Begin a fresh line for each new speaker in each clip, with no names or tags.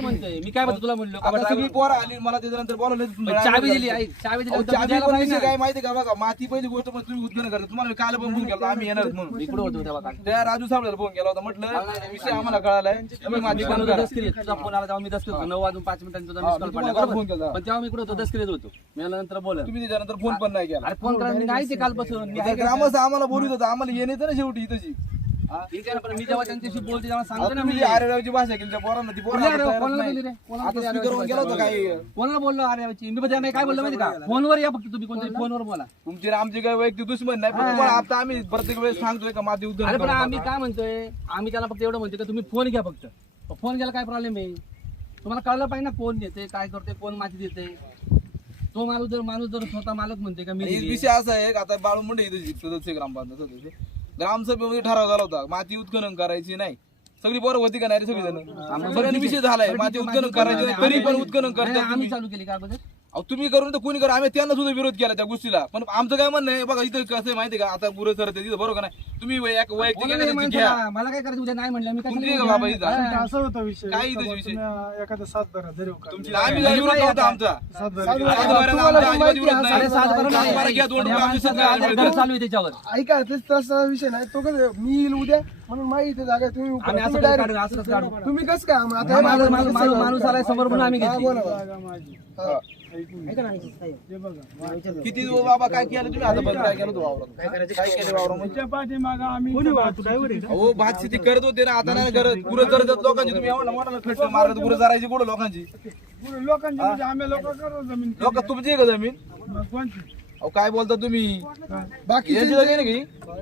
म्हणतोय मी काय म्हणतो तुला म्हणलो
आता सगळी पोरं आली मला त्याच्यानंतर बोलवलं
चावी दिली आई चावी दिली
चावी पण विषय काय माहिती का बघा माती पहिली गोष्ट पण तुम्ही उद्घाटन करता तुम्हाला काल पण फोन केला आम्ही येणार म्हणून
इकडे होतो तेव्हा काय
त्या राजू साहेबांना फोन केला होता म्हटलं विषय आम्हाला कळालाय तुम्ही माती
मी
बंद
पण
करा.
10 केली तुझा फोन आला तेव्हा मी 10 केली 9 वाजून 5 मिनिटांनी तुझा मिस कॉल पडला
तुम्हाला
बरोबर
फोन केला
पण तेव्हा मी इकडे होतो 10 केली होतो मी नंतर बोलत
तुम्ही त्याच्यानंतर फोन पण नाही केला
अरे फोन करा मी नाही ते कालपासून मी आहे का?
ग्रामस्थ आम्हाला बोलत होता आम्हाला येणे तर ना शेवटी इथंची
ठीक आहे ना, पण मी जेव्हा त्यांच्याशी बोलते तेव्हा सांगतो ना
तुम्ही
मी
जी आरेरावची भाषा केली त्या पोरांना ती पोरं आता तयारच
कोणाला
नाही.
केली रे कोणाला
आता
केली
स्पीकर वर गेला होता काही
कोणाला बोललो अरे मी पण त्यांना काय बोललो माहिती का फोनवर या फक्त तुम्ही कोणतरी फोनवर बोला
तुमची आणि आमची काही वैयक्तिक दुश्मन नाही पण तुम्हाला आता आम्ही प्रत्येक वेळेस सांगतोय का माती
अरे
उद्घाटन
पण
करा.
आम्ही काय म्हणतोय आम्ही त्याला फक्त एवढं म्हणतोय का तुम्ही फोन घ्या फक्त फोन घ्यायला काय प्रॉब्लेम आहे तुम्हाला कळलं पाहिजे ना कोण देते काय करते कोण माती देते तो माणूस जर स्वतः मालक म्हणते का मी
आणि
दिली.
विषय असा आहे का आता बाळू मुंडे इथे सदस्य ग्रामपंचायत सदस्य ग्रामसभेमध्ये ठराव झाला होता माती उत्खनन करायची नाही सगळी बरोबर होती का नाही रे सगळी जण सगळ्यांनी विषय झालाय माती उत्खनन करायची नाही तरी पण उत्खनन
नाही,
करतात
आम्ही
तुम्ही.
चालू केली का अगोदर
अहो तुम्ही करून तर कोणी करा आम्ही त्यांना सुद्धा विरोध केला त्या गोष्टीला पण आमचं काय म्हणणं आहे बघा इथं कसं आहे माहिती का आता गुरु सर तिथं बरोबर का नाही तुम्ही वैयक्तिक
कोणाला
एखाद्याची
नाही
घ्या
माणसाला, मला काय करायचं उद्या नाही म्हणलं मी
तुमची
काय
का बाबा इथं
असं होता विषय
काय इथं विषय
एखादा सात बारा जरी
तुमची आम्ही जरा विरोध नव्हता आमचा
सात बारा
सातबाऱ्याला आमचा अजिबात विरोध नाही.
अरे सात बरं नाही.
सातबारा घ्या, दोन
पण या
रुपये आमची
माणसाचं
सगळं
घर चालू आहे त्याच्यावर
ऐका तसा विषय नाही तो कसं मी येईल उद्या म्हणून माझी इथे जागा आहे, तुम्ही
आम्ही
तुम्ही
असं
direct-
काढू असं काढू
तुम्ही कसं काय आम्हाला
हा, माणूस आलाय समोर म्हणून आम्ही घेतली
जागा माझी
हा.
ऐका ना, हे बघा
किती दिवस बाबा काय केलं तुम्ही आता पण काय केलं तू वावरात काय केलं वावरामध्ये
त्या पाठीमागं आम्ही
हो भात शेती करत होते ना आता नाही करत गुरं जरत लोकांची तुम्ही एवढा मोठा खर्च मारत गुरं जरायची कुठं लोकांची
लोकांची म्हणजे आम्ही लोक करू जमीन
लोक तुमची आहे का जमीन
मग कोणची
अहो काय बोलता तुम्ही
बाकी
याची जागी नाही की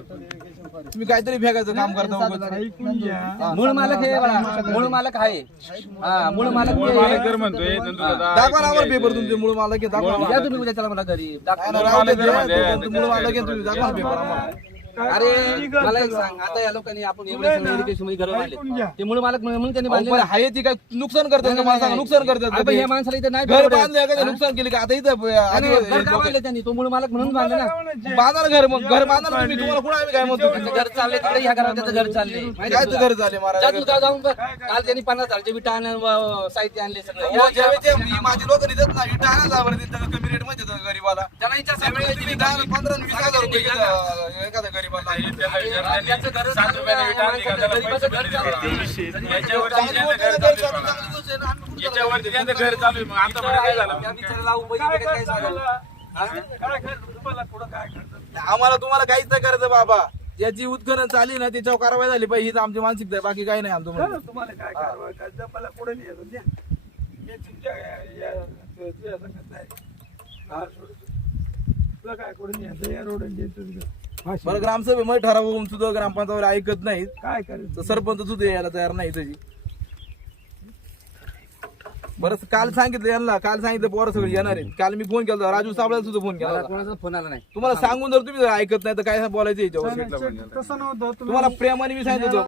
तुम्ही काहीतरी फेकायचं काम करता उगाच.
ऐकून घ्या
मूळ मालक हे बघा, मूळ मालक आहे हा मूळ मालक हे आहे.
दाखवा ना आम्हाला पेपर तुमचे मूळ मालक आहे, दाखवा ना.
या तुम्ही उद्या चला मला घरी
नाही, नाही, राहू दे, तुमचे मूळ मालक आहे तुम्ही दाखवा ना पेपर आम्हाला.
अरे मला एक सांग आता या लोकांनी आपण एवढे एज्युकेशन मध्ये घर बांधले ते मूळ मालक म्हणून त्यांनी
अहो,
बांधले
पण
ना.
हाय ती काय नुकसान करतात का मला सांगा नुकसान करतात
अरे
का
पण
ते?
या माणसाला इथे नाही
घर
परवडत.
बांधले का ते नुकसान केले का आता इथं
नाही, नाही, घर का बांधले त्यांनी तो मूळ मालक म्हणून बांधले ना
बांधा ना घर मग घर बांधा ना तुम्ही तुम्हाला कुठं आम्ही काय म्हणतो
त्यांचं घर चालले तिकडे ह्या घरात त्याचं घर चालले माहिती
काय
आहे
तर
तुला?
घर झाले
जा
महाराज
तू जाऊन बघ. काल त्यांनी 50,000चे विटा आणि साहित्य आणले सगळं
हो, ज्यावेळी ते माझी लोक देतात ना विटा आणा जा बरं तिथं कमी रेट मध्ये देतात गरीबाला
त्यांना विचार
त्यावेळी तुम्ही 10, 15, 20,000 रुपये घेता एखाद्या गरीबाला
त्याचं घर चालू आहे, माणसाचं गरीबाचं घर चालू आहे.
याच्यावरती त्यांचं घर चालू आहे मग आता बरं काय झालं
त्या बिचाऱ्याला उपयोगी काय सांगाल?
आम्हाला तुम्हाला काहीच नाही करायचं बाबा ज्याची उत्खनन चालली ना त्याच्यावर कारवाई झाली पाहिजे हीच आमची मानसिकता आहे बाकी काही नाही आमचं म्हणणं.
तुम्हाला काय कारवाई करायचं मला पुढे नाही येत द्या हे तुमच्या तुझ्या संगत नाही हा, सोड. तुला काय पुढे नाही येत या रोड
बरं ग्रामसभेमध्ये ठराव होऊन सुद्धा ग्रामपंचायत ऐकत नाहीत
काय करायचं
तर सरपंच सुद्धा यायला तयार नाही त्याची बरं काल सांगितलं यांना काल सांगितलं पोरं सगळे येणार आहेत काल मी फोन केला राजू साबळेला सुद्धा फोन केला
मला
होता.
कोणाचा फोन आला नाही
तुम्हाला सांगून जर तुम्ही जर ऐकत नाही तर काय बोलायचं याच्यावर
तसं नव्हतं तुम्ही
तुम्हाला प्रेमाने मी सांगितलं होतं